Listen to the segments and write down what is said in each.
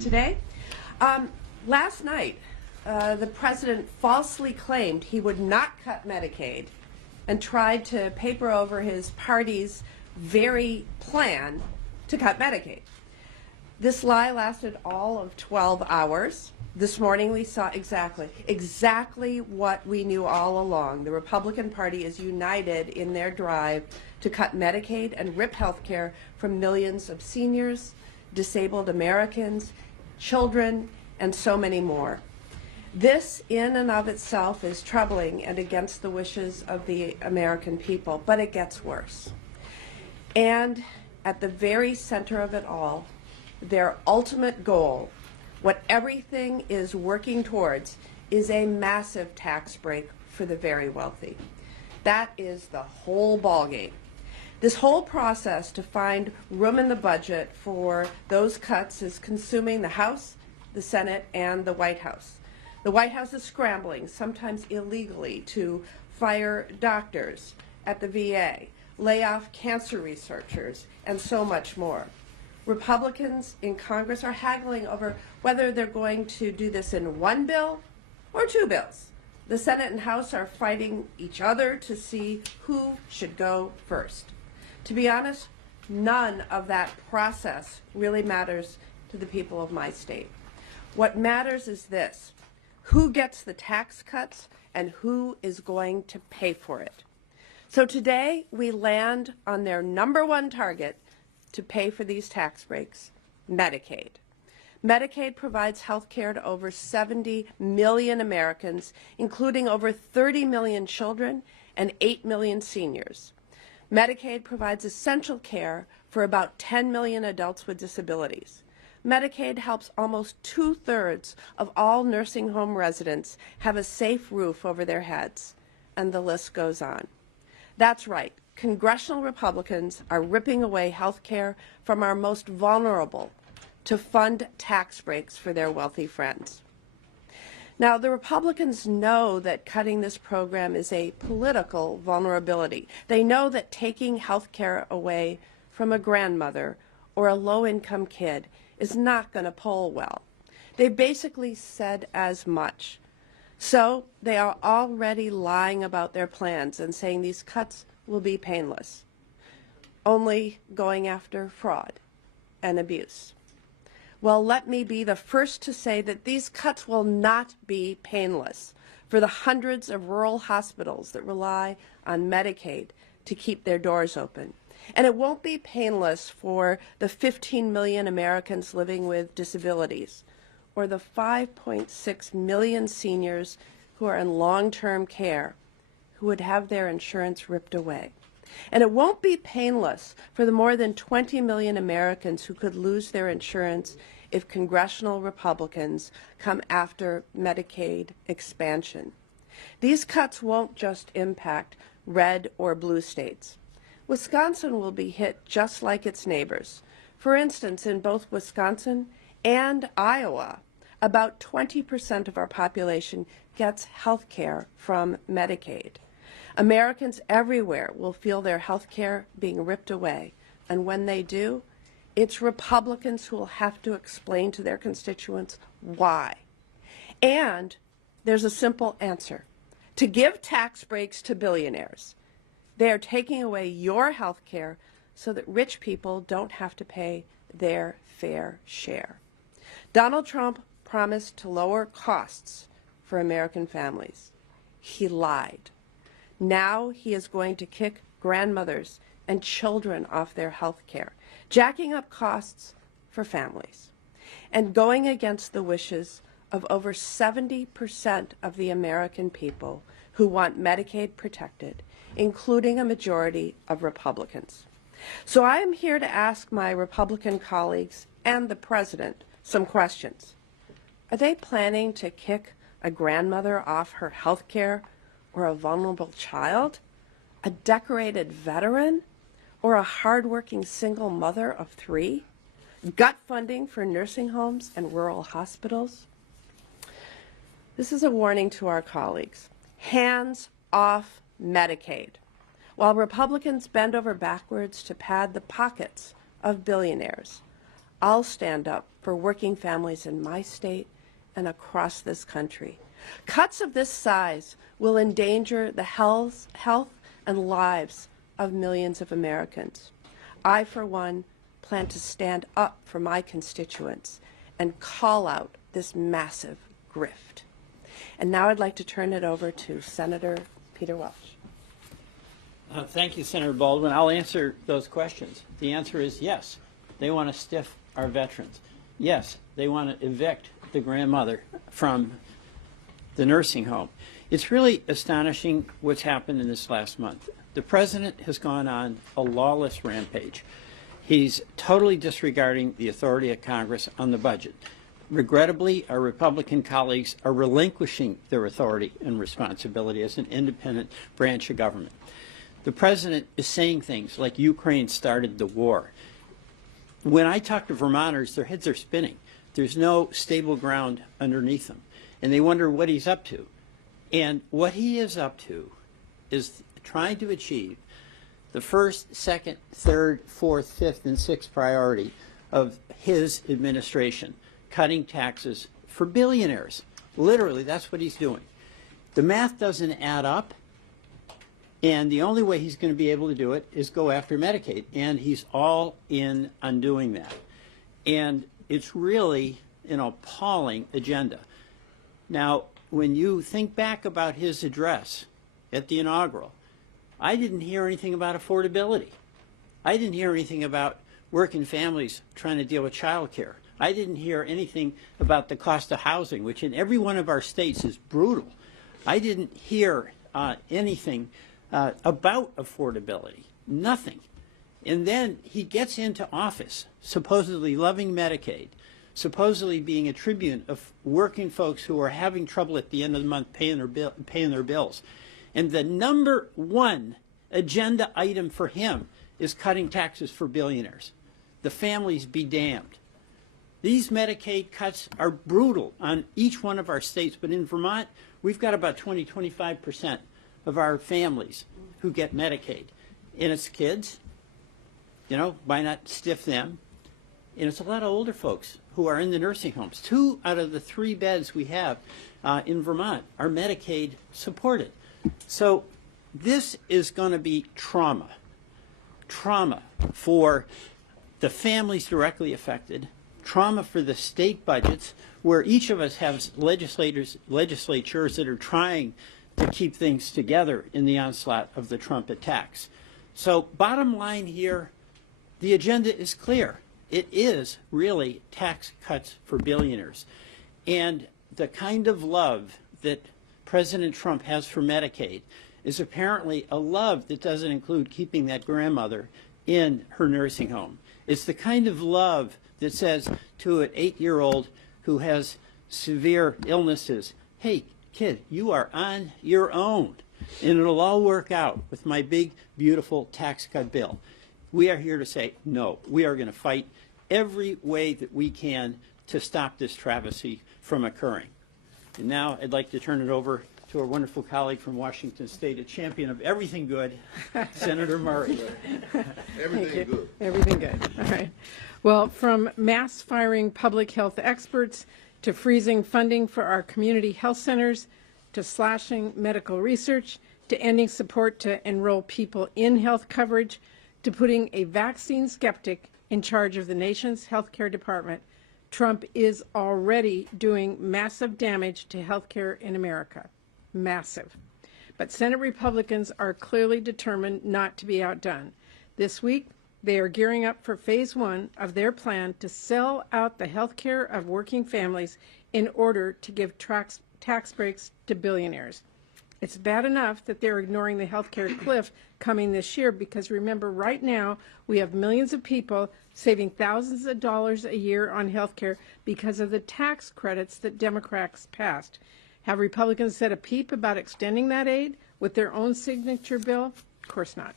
today. Last night, the president falsely claimed he would not cut Medicaid and tried to paper over his party's very plan to cut Medicaid. This lie lasted all of 12 hours. This morning we saw exactly what we knew all along. The Republican Party is united in their drive to cut Medicaid and rip health care from millions of seniors, disabled Americans, children, and so many more. This in and of itself is troubling and against the wishes of the American people, but it gets worse. And at the very center of it all, their ultimate goal, what everything is working towards, is a massive tax break for the very wealthy. That is the whole ballgame. This whole process to find room in the budget for those cuts is consuming the House, the Senate, and the White House. The White House is scrambling, sometimes illegally, to fire doctors at the VA, lay off cancer researchers, and so much more. Republicans in Congress are haggling over whether they're going to do this in one bill or two bills. The Senate and House are fighting each other to see who should go first. To be honest, none of that process really matters to the people of my state. What matters is this: who gets the tax cuts and who is going to pay for it. So today we land on their number one target to pay for these tax breaks: Medicaid. Medicaid provides health care to over 70 million Americans, including over 30 million children and 8 million seniors. Medicaid provides essential care for about 10 million adults with disabilities. Medicaid helps almost 2/3 of all nursing home residents have a safe roof over their heads, and the list goes on. That's right. Congressional Republicans are ripping away health care from our most vulnerable to fund tax breaks for their wealthy friends. Now, the Republicans know that cutting this program is a political vulnerability. They know that taking health care away from a grandmother or a low-income kid is not going to poll well. They basically said as much. So they are already lying about their plans and saying these cuts will be painless, only going after fraud and abuse. Well, let me be the first to say that these cuts will not be painless for the hundreds of rural hospitals that rely on Medicaid to keep their doors open. And it won't be painless for the 15 million Americans living with disabilities or the 5.6 million seniors who are in long-term care who would have their insurance ripped away. And it won't be painless for the more than 20 million Americans who could lose their insurance if congressional Republicans come after Medicaid expansion. These cuts won't just impact red or blue states. Wisconsin will be hit just like its neighbors. For instance, in both Wisconsin and Iowa, about 20% of our population gets health care from Medicaid. Americans everywhere will feel their health care being ripped away, and when they do, it's Republicans who will have to explain to their constituents why. And there's a simple answer: to give tax breaks to billionaires. They are taking away your health care so that rich people don't have to pay their fair share. Donald Trump promised to lower costs for American families. He lied. Now he is going to kick grandmothers and children off their health care, jacking up costs for families, and going against the wishes of over 70% of the American people who want Medicaid protected, including a majority of Republicans. So I am here to ask my Republican colleagues and the president some questions. Are they planning to kick a grandmother off her health care, or a vulnerable child, a decorated veteran, or a hardworking single mother of 3? Gut funding for nursing homes and rural hospitals? This is a warning to our colleagues. Hands off Medicaid. While Republicans bend over backwards to pad the pockets of billionaires, I'll stand up for working families in my state and across this country. Cuts of this size will endanger the health and lives of millions of Americans. I, for one, plan to stand up for my constituents and call out this massive grift. And now I'd like to turn it over to Senator Peter Welch. Thank you, Senator Baldwin. I'll answer those questions. The answer is yes. They want to stiff our veterans. Yes, they want to evict the grandmother from the nursing home. It's really astonishing what's happened in this last month. The president has gone on a lawless rampage. He's totally disregarding the authority of Congress on the budget. Regrettably, our Republican colleagues are relinquishing their authority and responsibility as an independent branch of government. The president is saying things like Ukraine started the war. When I talk to Vermonters, their heads are spinning. There's no stable ground underneath them, and they wonder what he's up to. And what he is up to is trying to achieve the first, second, third, fourth, fifth, and sixth priority of his administration, cutting taxes for billionaires. Literally, that's what he's doing. The math doesn't add up, and the only way he's going to be able to do it is go after Medicaid, and he's all in on doing that. And it's really an appalling agenda. Now, when you think back about his address at the inaugural, I didn't hear anything about affordability. I didn't hear anything about working families trying to deal with child care. I didn't hear anything about the cost of housing, which in every one of our states is brutal. I didn't hear anything about affordability, nothing. And then he gets into office, supposedly loving Medicaid, supposedly being a tribune of working folks who are having trouble at the end of the month paying their bills. And the number one agenda item for him is cutting taxes for billionaires. The families be damned. These Medicaid cuts are brutal on each one of our states, but in Vermont, we've got about 25% of our families who get Medicaid. And it's kids, you know, why not stiff them? And it's a lot of older folks who are in the nursing homes. 2 out of the 3 beds we have in Vermont are Medicaid supported. So this is going to be trauma for the families directly affected, trauma for the state budgets, where each of us has legislatures that are trying to keep things together in the onslaught of the Trump attacks. So bottom line here, the agenda is clear. It is really tax cuts for billionaires. And the kind of love that President Trump has for Medicaid is apparently a love that doesn't include keeping that grandmother in her nursing home. It's the kind of love that says to an 8-year-old who has severe illnesses, hey, kid, you are on your own, and it'll all work out with my big, beautiful tax cut bill. We are here to say, no, we are going to fight every way that we can to stop this travesty from occurring. And now I'd like to turn it over to our wonderful colleague from Washington State, a champion of everything good, Senator Murray. Everything good. Everything good. All right. Well, from mass firing public health experts to freezing funding for our community health centers to slashing medical research to ending support to enroll people in health coverage to putting a vaccine skeptic in charge of the nation's healthcare department, Trump is already doing massive damage to healthcare in America. Massive. But Senate Republicans are clearly determined not to be outdone. This week, they are gearing up for phase 1 of their plan to sell out the healthcare of working families in order to give tax breaks to billionaires. It's bad enough that they're ignoring the healthcare cliff coming this year because remember, right now, we have millions of people saving thousands of dollars a year on healthcare because of the tax credits that Democrats passed. Have Republicans said a peep about extending that aid with their own signature bill? Of course not.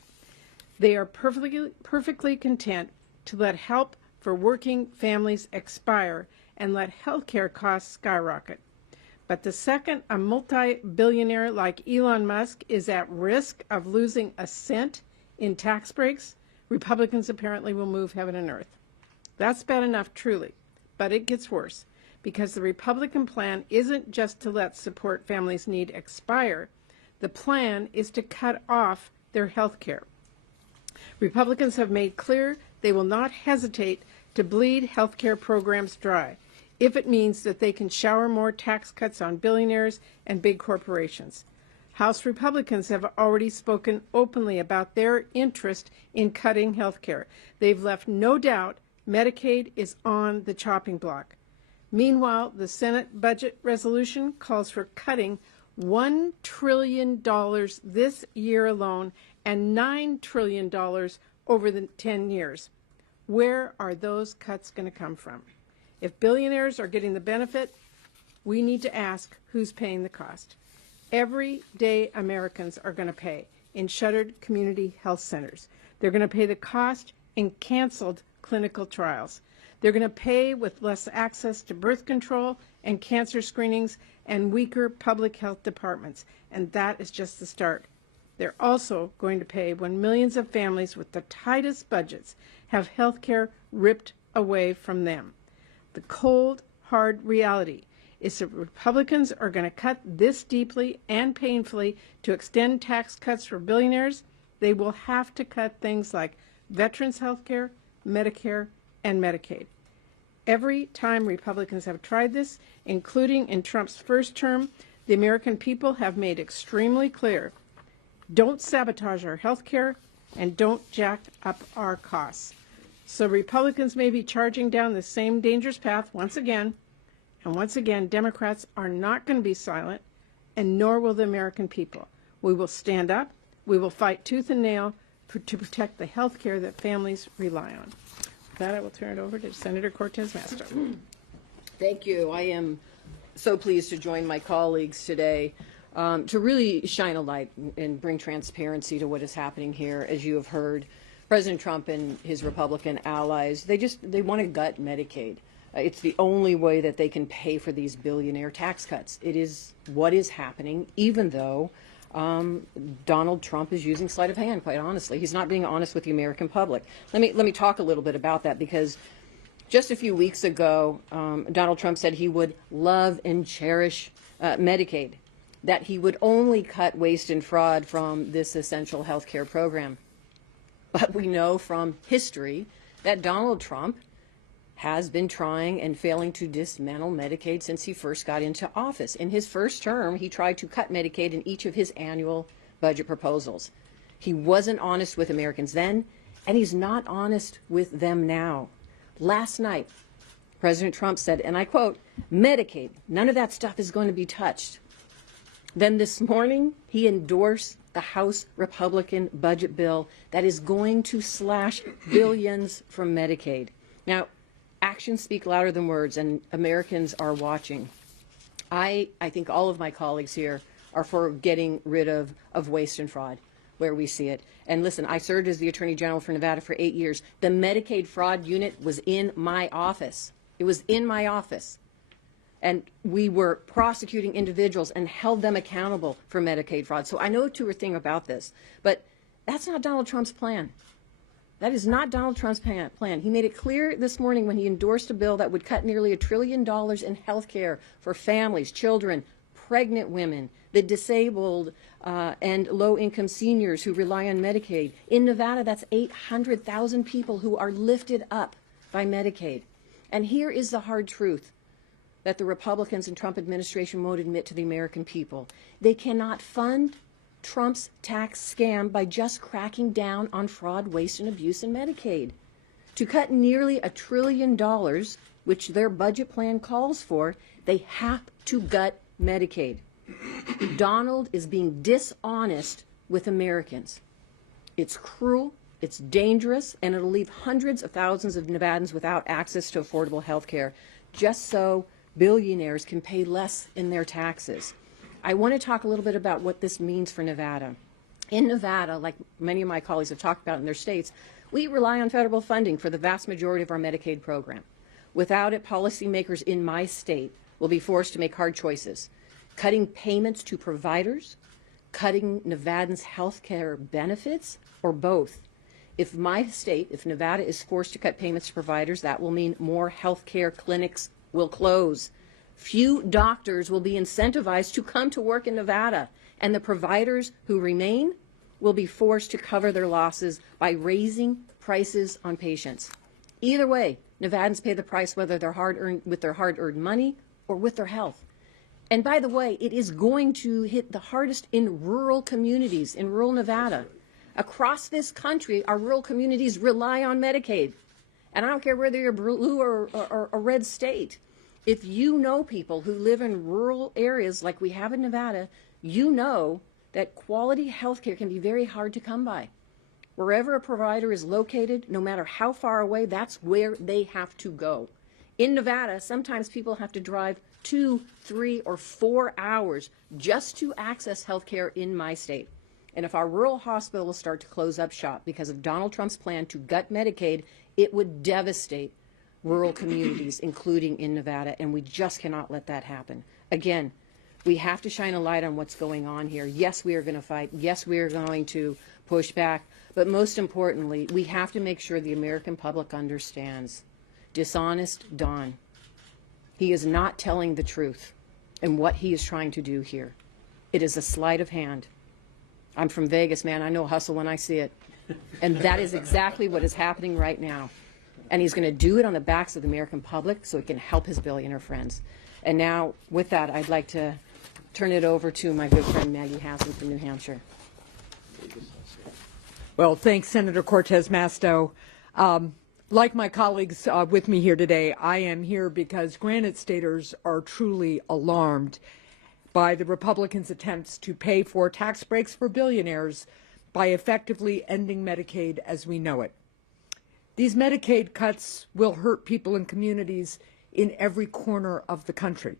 They are perfectly content to let help for working families expire and let healthcare costs skyrocket. But the second a multi-billionaire like Elon Musk is at risk of losing a cent in tax breaks, Republicans apparently will move heaven and earth. That's bad enough, truly, but it gets worse because the Republican plan isn't just to let support families need expire. The plan is to cut off their health care. Republicans have made clear they will not hesitate to bleed health care programs dry if it means that they can shower more tax cuts on billionaires and big corporations. House Republicans have already spoken openly about their interest in cutting health care. They've left no doubt Medicaid is on the chopping block. Meanwhile, the Senate budget resolution calls for cutting $1 trillion this year alone and $9 trillion over the 10 years. Where are those cuts going to come from? If billionaires are getting the benefit, we need to ask who's paying the cost. Everyday Americans are going to pay in shuttered community health centers. They're going to pay the cost in canceled clinical trials. They're going to pay with less access to birth control and cancer screenings and weaker public health departments. And that is just the start. They're also going to pay when millions of families with the tightest budgets have health care ripped away from them. The cold, hard reality is that Republicans are going to cut this deeply and painfully to extend tax cuts for billionaires. They will have to cut things like veterans' health care, Medicare, and Medicaid. Every time Republicans have tried this, including in Trump's first term, the American people have made extremely clear, don't sabotage our health care and don't jack up our costs. So Republicans may be charging down the same dangerous path once again, and once again, Democrats are not going to be silent, and nor will the American people. We will stand up, we will fight tooth and nail to protect the health care that families rely on. With that, I will turn it over to Senator Cortez Masto. Thank you. I am so pleased to join my colleagues today to really shine a light and bring transparency to what is happening here. As you have heard, President Trump and his Republican allies, they want to gut Medicaid. It's the only way that they can pay for these billionaire tax cuts. It is what is happening, even though Donald Trump is using sleight of hand, quite honestly. He's not being honest with the American public. Let me talk a little bit about that, because just a few weeks ago, Donald Trump said he would love and cherish Medicaid, that he would only cut waste and fraud from this essential health care program. But we know from history that Donald Trump has been trying and failing to dismantle Medicaid since he first got into office. In his first term, he tried to cut Medicaid in each of his annual budget proposals. He wasn't honest with Americans then, and he's not honest with them now. Last night, President Trump said, and I quote, "Medicaid, none of that stuff is going to be touched." Then this morning, he endorsed the House Republican budget bill that is going to slash billions from Medicaid. Now, actions speak louder than words, and Americans are watching. I think all of my colleagues here are for getting rid of waste and fraud where we see it. And listen, I served as the Attorney General for Nevada for 8 years. The Medicaid fraud unit was in my office. It was in my office. And we were prosecuting individuals and held them accountable for Medicaid fraud. So I know two or thing about this, but that's not Donald Trump's plan. That is not Donald Trump's plan. He made it clear this morning when he endorsed a bill that would cut nearly $1 trillion in health care for families, children, pregnant women, the disabled, and low-income seniors who rely on Medicaid. In Nevada, that's 800,000 people who are lifted up by Medicaid. And here is the hard truth that the Republicans and Trump administration won't admit to the American people. They cannot fund Trump's tax scam by just cracking down on fraud, waste, and abuse in Medicaid. To cut nearly $1 trillion, which their budget plan calls for, they have to gut Medicaid. Donald is being dishonest with Americans. It's cruel, it's dangerous, and it'll leave hundreds of thousands of Nevadans without access to affordable health care, just so billionaires can pay less in their taxes. I want to talk a little bit about what this means for Nevada. In Nevada, like many of my colleagues have talked about in their states, we rely on federal funding for the vast majority of our Medicaid program. Without it, policymakers in my state will be forced to make hard choices, cutting payments to providers, cutting Nevadans' health care benefits, or both. If my state, if Nevada is forced to cut payments to providers, that will mean more health care clinics will close. Few doctors will be incentivized to come to work in Nevada, and the providers who remain will be forced to cover their losses by raising prices on patients. Either way, Nevadans pay the price whether they're with their hard-earned money or with their health. And by the way, it is going to hit the hardest in rural communities, in rural Nevada. Across this country, our rural communities rely on Medicaid. And I don't care whether you're blue or a red state. If you know people who live in rural areas like we have in Nevada, you know that quality health care can be very hard to come by. Wherever a provider is located, no matter how far away, that's where they have to go. In Nevada, sometimes people have to drive 2, 3, or 4 hours just to access health care in my state. And if our rural hospitals start to close up shop because of Donald Trump's plan to gut Medicaid, it would devastate rural communities, including in Nevada, and we just cannot let that happen. Again, we have to shine a light on what's going on here. Yes, we are going to fight. Yes, we are going to push back. But most importantly, we have to make sure the American public understands. Dishonest Don. He is not telling the truth in what he is trying to do here. It is a sleight of hand. I'm from Vegas, man. I know hustle when I see it. And that is exactly what is happening right now. And he's going to do it on the backs of the American public so he can help his billionaire friends. And now, with that, I'd like to turn it over to my good friend Maggie Hassan from New Hampshire. Well, thanks, Senator Cortez Masto. Like my colleagues with me here today, I am here because Granite Staters are truly alarmed by the Republicans' attempts to pay for tax breaks for billionaires by effectively ending Medicaid as we know it. These Medicaid cuts will hurt people in communities in every corner of the country.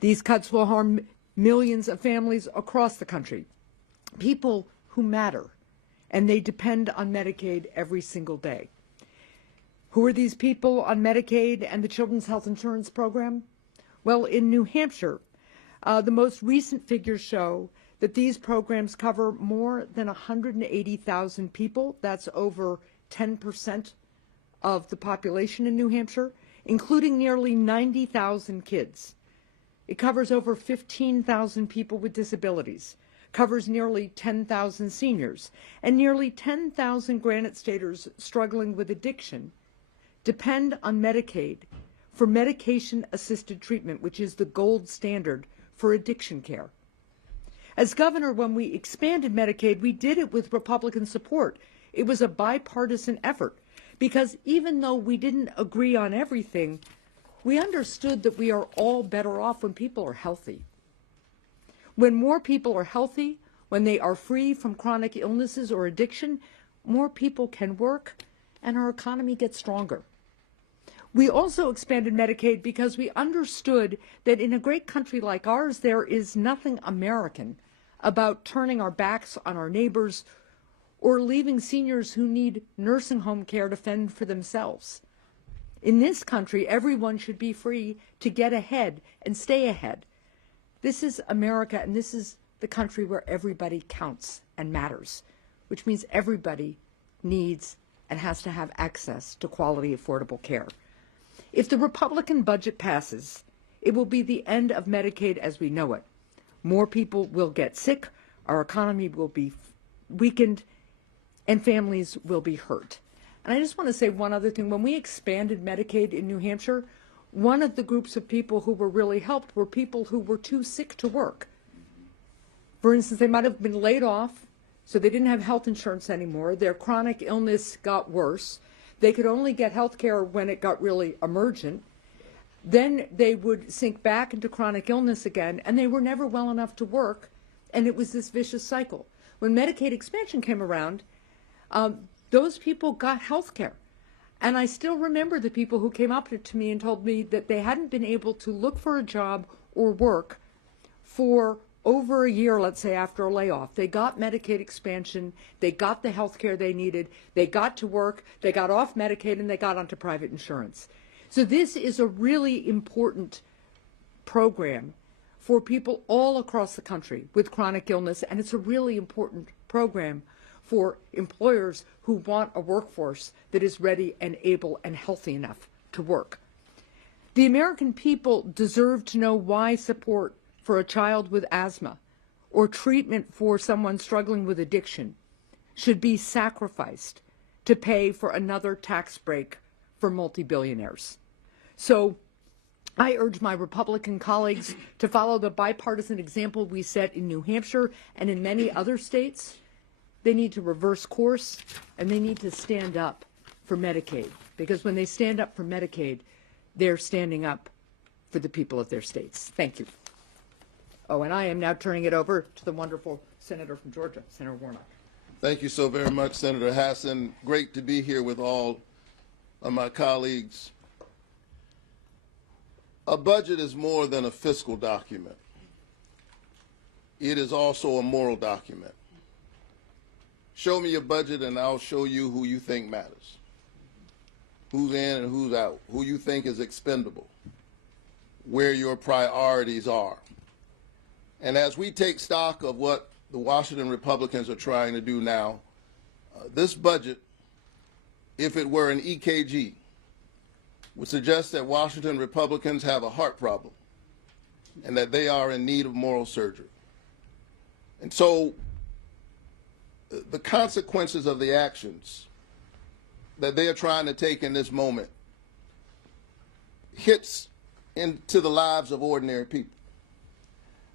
These cuts will harm millions of families across the country, people who matter, and they depend on Medicaid every single day. Who are these people on Medicaid and the Children's Health Insurance Program? Well, in New Hampshire, the most recent figures show that these programs cover more than 180,000 people. That's over 10% of the population in New Hampshire, including nearly 90,000 kids. It covers over 15,000 people with disabilities, covers nearly 10,000 seniors, and nearly 10,000 Granite Staters struggling with addiction depend on Medicaid for medication-assisted treatment, which is the gold standard for addiction care. As governor, when we expanded Medicaid, we did it with Republican support. It was a bipartisan effort because even though we didn't agree on everything, we understood that we are all better off when people are healthy. When more people are healthy, when they are free from chronic illnesses or addiction, more people can work and our economy gets stronger. We also expanded Medicaid because we understood that in a great country like ours, there is nothing American about turning our backs on our neighbors or leaving seniors who need nursing home care to fend for themselves. In this country, everyone should be free to get ahead and stay ahead. This is America, and this is the country where everybody counts and matters, which means everybody needs and has to have access to quality, affordable care. If the Republican budget passes, it will be the end of Medicaid as we know it. More people will get sick, our economy will be weakened, and families will be hurt. And I just want to say one other thing. When we expanded Medicaid in New Hampshire, one of the groups of people who were really helped were people who were too sick to work. For instance, they might have been laid off, so they didn't have health insurance anymore. Their chronic illness got worse. They could only get health care when it got really emergent. Then they would sink back into chronic illness again, and they were never well enough to work, and it was this vicious cycle. When Medicaid expansion came around, those people got health care. And I still remember the people who came up to me and told me that they hadn't been able to look for a job or work for over a year, let's say, after a layoff. They got Medicaid expansion, they got the health care they needed, they got to work, they got off Medicaid, and they got onto private insurance. So this is a really important program for people all across the country with chronic illness, and it's a really important program for employers who want a workforce that is ready and able and healthy enough to work. The American people deserve to know why support for a child with asthma or treatment for someone struggling with addiction should be sacrificed to pay for another tax break for multi-billionaires. So I urge my Republican colleagues to follow the bipartisan example we set in New Hampshire and in many other states. They need to reverse course, and they need to stand up for Medicaid, because when they stand up for Medicaid, they're standing up for the people of their states. Thank you. Oh, and I am now turning it over to the wonderful senator from Georgia, Senator Warnock. Thank you so very much, Senator Hassan. Great to be here with all of my colleagues. A budget is more than a fiscal document. It is also a moral document. Show me your budget and I'll show you who you think matters. Who's in and who's out, who you think is expendable, where your priorities are. And as we take stock of what the Washington Republicans are trying to do now, this budget, if it were an EKG, would suggest that Washington Republicans have a heart problem and that they are in need of moral surgery. And so the consequences of the actions that they are trying to take in this moment hits into the lives of ordinary people.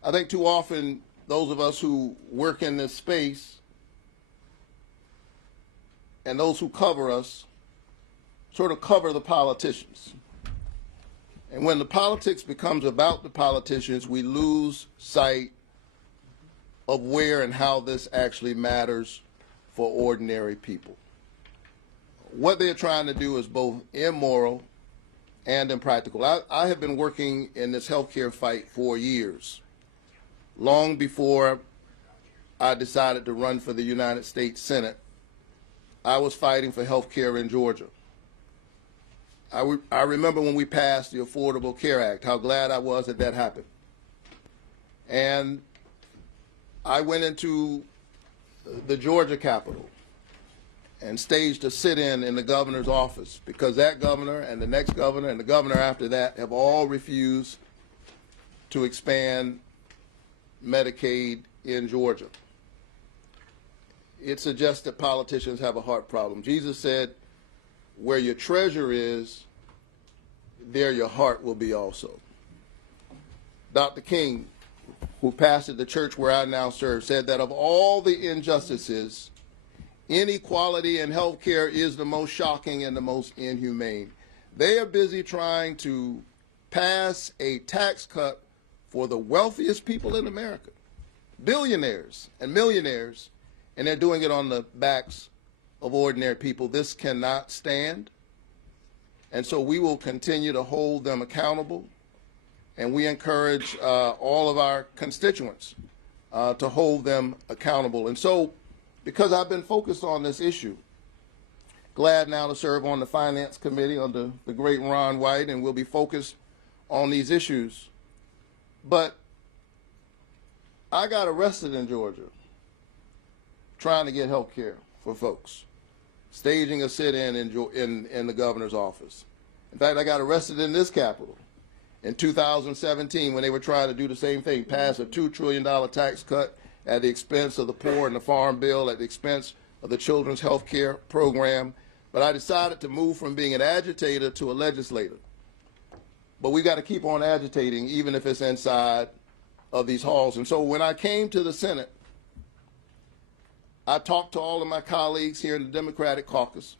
I think too often those of us who work in this space and those who cover us sort of cover the politicians. And when the politics becomes about the politicians, we lose sight of where and how this actually matters for ordinary people. What they're trying to do is both immoral and impractical. I have been working in this healthcare fight for years, long before I decided to run for the United States Senate. I was fighting for healthcare in Georgia. I remember when we passed the Affordable Care Act, how glad I was that that happened. And I went into the Georgia Capitol and staged a sit-in in the governor's office, because that governor and the next governor and the governor after that have all refused to expand Medicaid in Georgia. It suggests that politicians have a heart problem. Jesus said, where your treasure is, there your heart will be also. Dr. King, who pastored the church where I now serve, said that of all the injustices, inequality in health care is the most shocking and the most inhumane. They are busy trying to pass a tax cut for the wealthiest people in America, billionaires and millionaires, and they're doing it on the backs of ordinary people. This cannot stand, and so we will continue to hold them accountable, and we encourage all of our constituents to hold them accountable. And so, because I've been focused on this issue, glad now to serve on the Finance Committee under the great Ron White, and we'll be focused on these issues. But I got arrested in Georgia trying to get health care for folks, staging a sit-in in the governor's office. In fact, I got arrested in this Capitol in 2017 when they were trying to do the same thing, pass a $2 trillion tax cut at the expense of the poor and the farm bill, at the expense of the children's health care program. But I decided to move from being an agitator to a legislator. But we got to keep on agitating, even if it's inside of these halls. And so when I came to the Senate, I talked to all of my colleagues here in the Democratic caucus,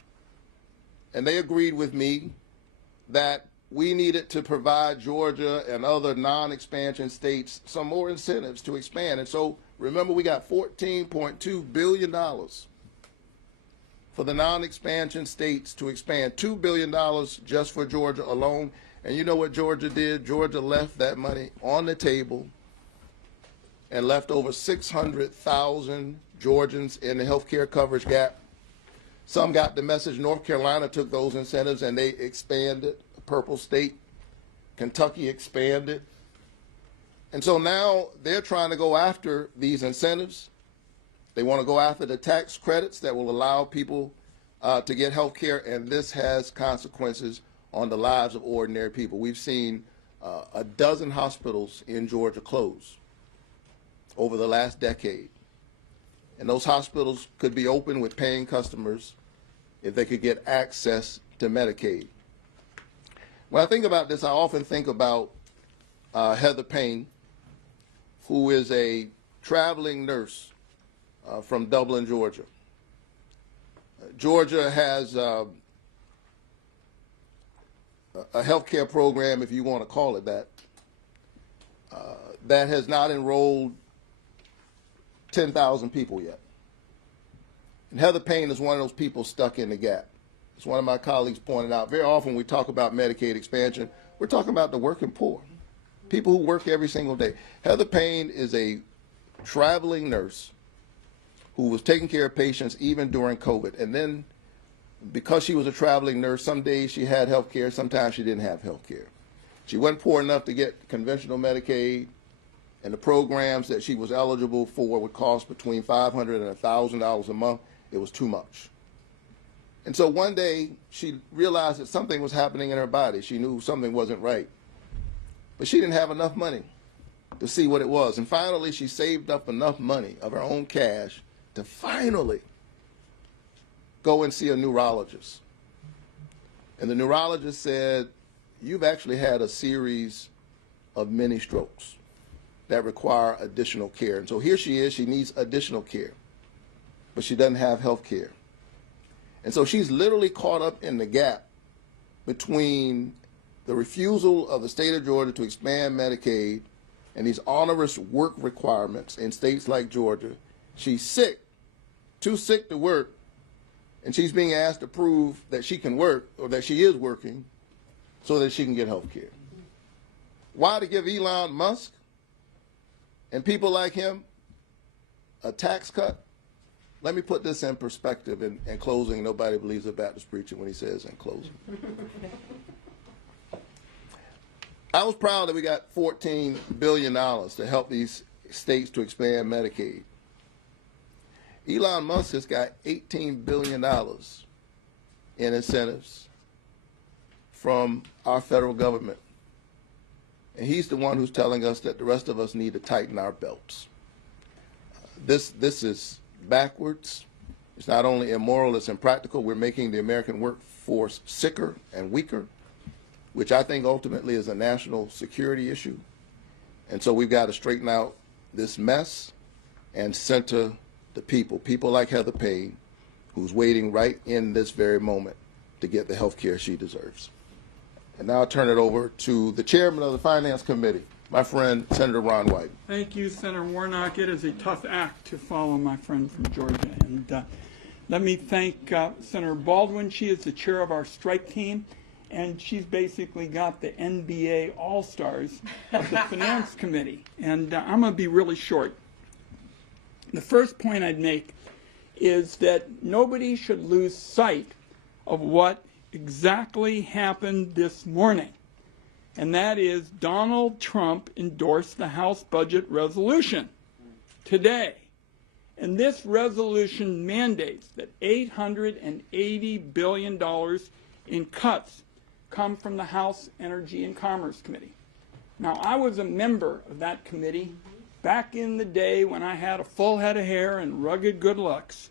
and they agreed with me that we needed to provide Georgia and other non-expansion states some more incentives to expand. And so remember, we got $14.2 billion for the non-expansion states to expand, $2 billion just for Georgia alone. And you know what Georgia did? Georgia left that money on the table and left over 600,000 Georgians in the health care coverage gap. Some got the message. North Carolina took those incentives and they expanded. Purple state. Kentucky expanded. And so now they're trying to go after these incentives They want to go after the tax credits that will allow people to get health care, and this has consequences on the lives of ordinary people. We've seen a dozen hospitals in Georgia close over the last decade. And those hospitals could be open with paying customers if they could get access to Medicaid. When I think about this, I often think about Heather Payne, who is a traveling nurse from Dublin, Georgia. Georgia has a health care program, if you want to call it that, that has not enrolled 10,000 people yet. And Heather Payne is one of those people stuck in the gap. As one of my colleagues pointed out, very often when we talk about Medicaid expansion, we're talking about the working poor, people who work every single day. Heather Payne is a traveling nurse who was taking care of patients even during COVID. And then because she was a traveling nurse, some days she had health care, sometimes she didn't have health care. She wasn't poor enough to get conventional Medicaid, and the programs that she was eligible for would cost between $500 and $1,000 a month. It was too much. And so one day she realized that something was happening in her body. She knew something wasn't right. But she didn't have enough money to see what it was. And finally she saved up enough money of her own cash to finally go and see a neurologist. And the neurologist said, you've actually had a series of mini strokes that require additional care. And so here she is, she needs additional care, but she doesn't have health care. And so she's literally caught up in the gap between the refusal of the state of Georgia to expand Medicaid and these onerous work requirements in states like Georgia. She's sick, too sick to work, and she's being asked to prove that she can work or that she is working so that she can get health care. Why to give Elon Musk and people like him a tax cut? Let me put this in perspective. In closing, nobody believes a Baptist preacher when he says in closing. I was proud that we got $14 billion to help these states to expand Medicaid. Elon Musk has got $18 billion in incentives from our federal government. And he's the one who's telling us that the rest of us need to tighten our belts. This is backwards. It's not only immoral, it's impractical. We're making the American workforce sicker and weaker, which I think ultimately is a national security issue. And so we've got to straighten out this mess and center the people like Heather Payne, who's waiting right in this very moment to get the health care she deserves. And now I'll turn it over to the chairman of the Finance Committee, my friend, Senator Ron Wyden. Thank you, Senator Warnock. It is a tough act to follow my friend from Georgia. And let me thank Senator Baldwin. She is the chair of our strike team, and she's basically got the NBA All-Stars of the Finance Committee. And I'm going to be really short. The first point I'd make is that nobody should lose sight of what exactly happened this morning. And that is Donald Trump endorsed the House budget resolution today. And this resolution mandates that $880 billion in cuts come from the House Energy and Commerce Committee. Now, I was a member of that committee back in the day when I had a full head of hair and rugged good looks.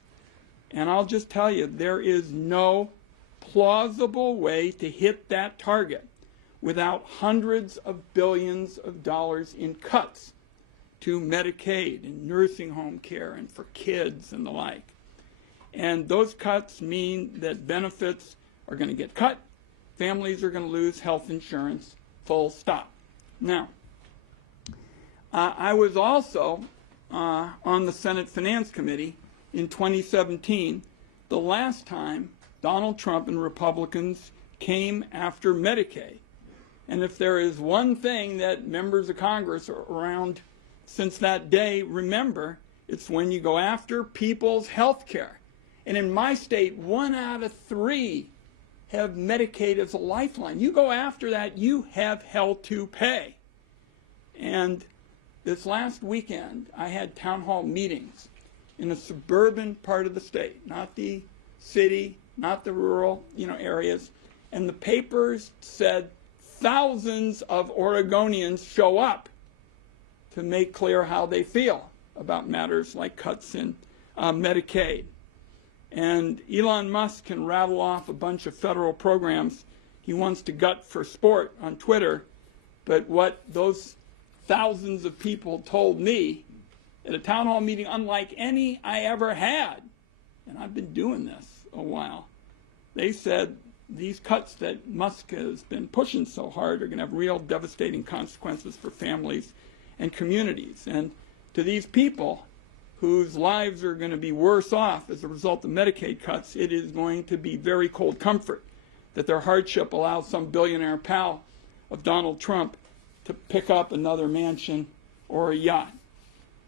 And I'll just tell you, there is no plausible way to hit that target without hundreds of billions of dollars in cuts to Medicaid and nursing home care and for kids and the like. And those cuts mean that benefits are going to get cut, families are going to lose health insurance, full stop. Now, I was also on the Senate Finance Committee in 2017, the last time Donald Trump and Republicans came after Medicaid. And if there is one thing that members of Congress around since that day remember, it's when you go after people's health care. And in my state, 1 out of 3 have Medicaid as a lifeline. You go after that, you have hell to pay. And this last weekend, I had town hall meetings in a suburban part of the state, not the city, not the rural, areas. And the papers said thousands of Oregonians show up to make clear how they feel about matters like cuts in Medicaid. And Elon Musk can rattle off a bunch of federal programs he wants to gut for sport on Twitter, but what those thousands of people told me at a town hall meeting unlike any I ever had, and I've been doing this a while, they said these cuts that Musk has been pushing so hard are going to have real devastating consequences for families and communities. And to these people whose lives are going to be worse off as a result of Medicaid cuts, it is going to be very cold comfort that their hardship allows some billionaire pal of Donald Trump to pick up another mansion or a yacht.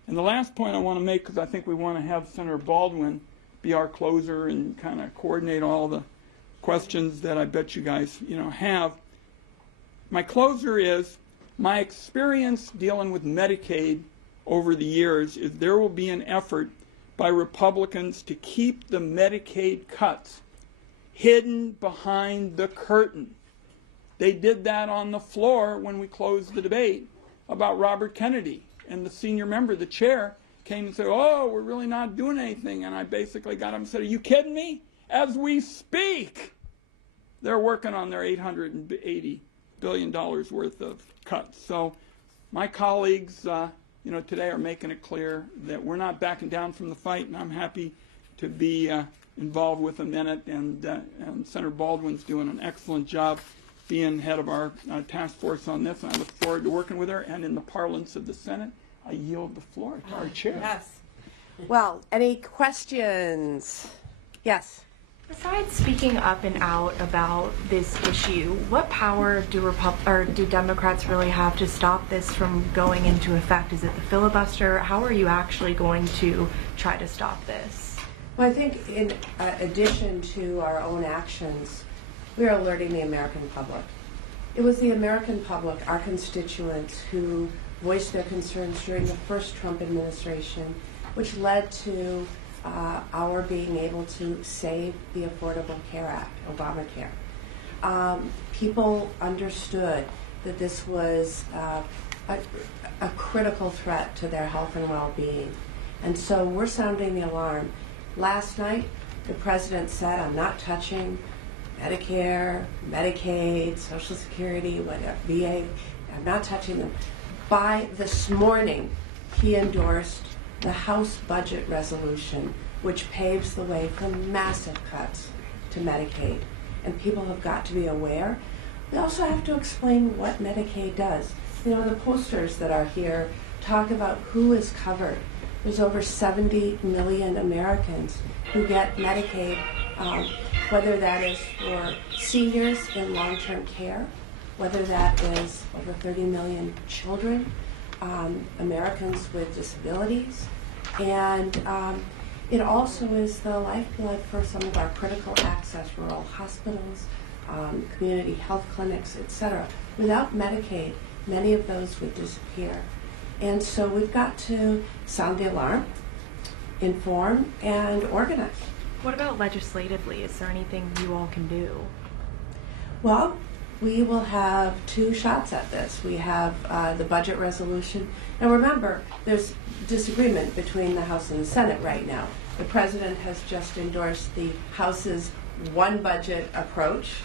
And the last point I want to make, because I think we want to have Senator Baldwin be our closer and kind of coordinate all the questions that I bet you guys have. My closer is my experience dealing with Medicaid over the years is there will be an effort by Republicans to keep the Medicaid cuts hidden behind the curtain. They did that on the floor when we closed the debate about Robert Kennedy. And the senior member, the chair, came and said, oh, we're really not doing anything. And I basically got him and said, are you kidding me? As we speak, they're working on their $880 billion worth of cuts. So my colleagues, today are making it clear that we're not backing down from the fight, and I'm happy to be involved with them in it. And Senator Baldwin's doing an excellent job being head of our task force on this, and I look forward to working with her. And in the parlance of the Senate, I yield the floor to our chair. Yes. Well, any questions? Yes. Besides speaking up and out about this issue, what power do Democrats really have to stop this from going into effect? Is it the filibuster? How are you actually going to try to stop this? Well, I think in addition to our own actions, we are alerting the American public. It was the American public, our constituents, who voiced their concerns during the first Trump administration, which led to our being able to save the Affordable Care Act, Obamacare. People understood that this was a critical threat to their health and well-being. And so we're sounding the alarm. Last night, the president said, I'm not touching Medicare, Medicaid, Social Security, whatever, VA, I'm not touching them. By this morning, he endorsed the House budget resolution, which paves the way for massive cuts to Medicaid. And people have got to be aware. We also have to explain what Medicaid does. The posters that are here talk about who is covered. There's over 70 million Americans who get Medicaid, whether that is for seniors in long-term care, whether that is over 30 million children, Americans with disabilities, and it also is the lifeblood for some of our critical access rural hospitals, community health clinics, etc. Without Medicaid, many of those would disappear. And so we've got to sound the alarm, inform, and organize. What about legislatively? Is there anything you all can do? Well, we will have two shots at this. We have the budget resolution. Now remember, there's disagreement between the House and the Senate right now. The president has just endorsed the House's one budget approach,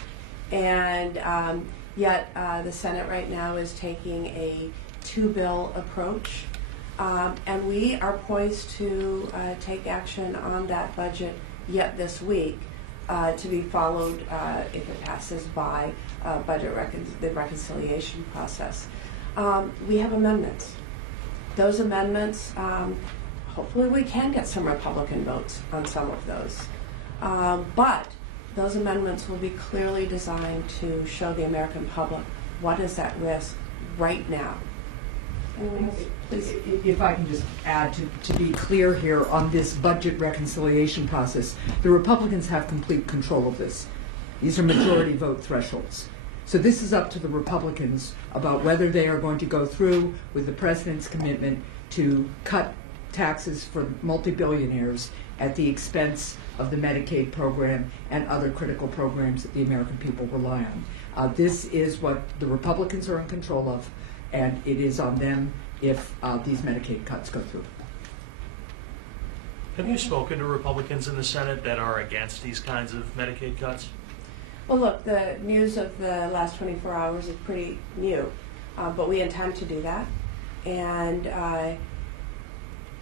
and yet the Senate right now is taking a two-bill approach. And we are poised to take action on that budget yet this week, to be followed, if it passes, by the reconciliation process. We have amendments. Those amendments, hopefully we can get some Republican votes on some of those. But those amendments will be clearly designed to show the American public what is at risk right now. Please. If I can just add, to be clear here on this budget reconciliation process, the Republicans have complete control of this. These are majority vote thresholds. So this is up to the Republicans about whether they are going to go through with the president's commitment to cut taxes for multi-billionaires at the expense of the Medicaid program and other critical programs that the American people rely on. This is what the Republicans are in control of, and it is on them if these Medicaid cuts go through. Have you spoken to Republicans in the Senate that are against these kinds of Medicaid cuts? Well, look, the news of the last 24 hours is pretty new, but we intend to do that. And,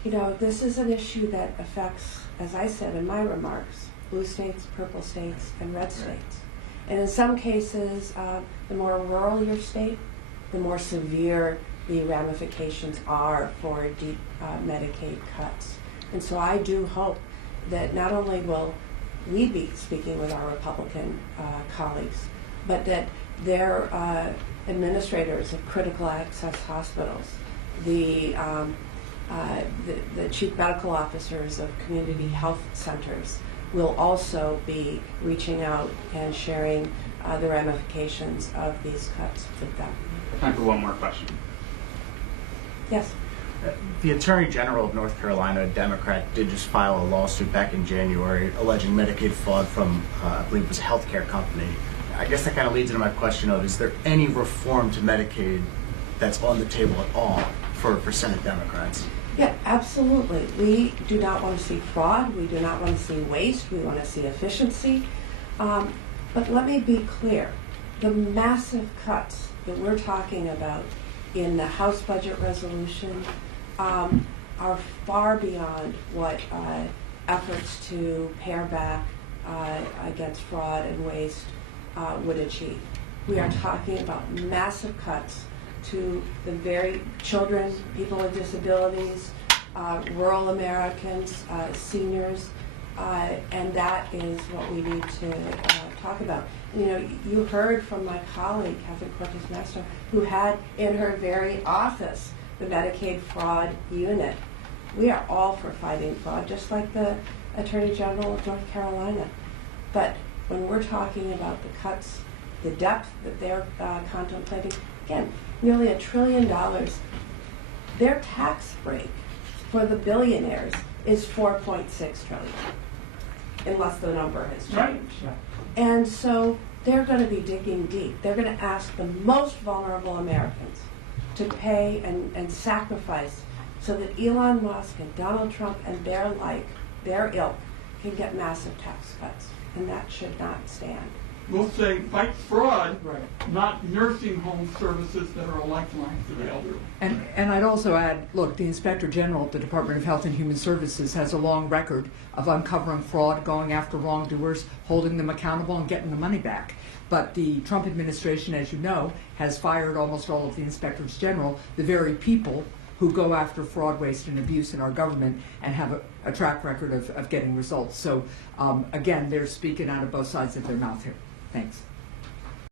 you know, this is an issue that affects, as I said in my remarks, blue states, purple states, and red states. And in some cases, the more rural your state, the more severe the ramifications are for deep Medicaid cuts. And so I do hope that not only will we be speaking with our Republican colleagues, but that their administrators of critical access hospitals, the chief medical officers of community health centers will also be reaching out and sharing the ramifications of these cuts with them. Time for one more question. Yes. The Attorney General of North Carolina, a Democrat, did just file a lawsuit back in January alleging Medicaid fraud from, I believe it was a healthcare company. I guess that kind of leads into my question of, is there any reform to Medicaid that's on the table at all for Senate Democrats? Yeah, absolutely. We do not want to see fraud. We do not want to see waste. We want to see efficiency. But let me be clear. The massive cuts that we're talking about in the House budget resolution are far beyond what efforts to pare back against fraud and waste would achieve. We are talking about massive cuts to the very children, people with disabilities, rural Americans, seniors, and that is what we need to talk about. You know, you heard from my colleague, Catherine Cortez Masto, who had in her very office the Medicaid fraud unit. We are all for fighting fraud, just like the Attorney General of North Carolina. But when we're talking about the cuts, the depth that they're contemplating, again, nearly $1 trillion. Their tax break for the billionaires is $4.6 trillion, unless the number has changed. Right. And so they're going to be digging deep. They're going to ask the most vulnerable Americans to pay and sacrifice so that Elon Musk and Donald Trump and their ilk, can get massive tax cuts. And that should not stand. We'll say fight fraud, not nursing home services that are a lifeline to the elderly. And I'd also add, look, the Inspector General of the Department of Health and Human Services has a long record of uncovering fraud, going after wrongdoers, holding them accountable, and getting the money back. But the Trump administration, as you know, has fired almost all of the inspectors general, the very people who go after fraud, waste, and abuse in our government and have a track record of getting results. So, again, they're speaking out of both sides of their mouth here. Thanks.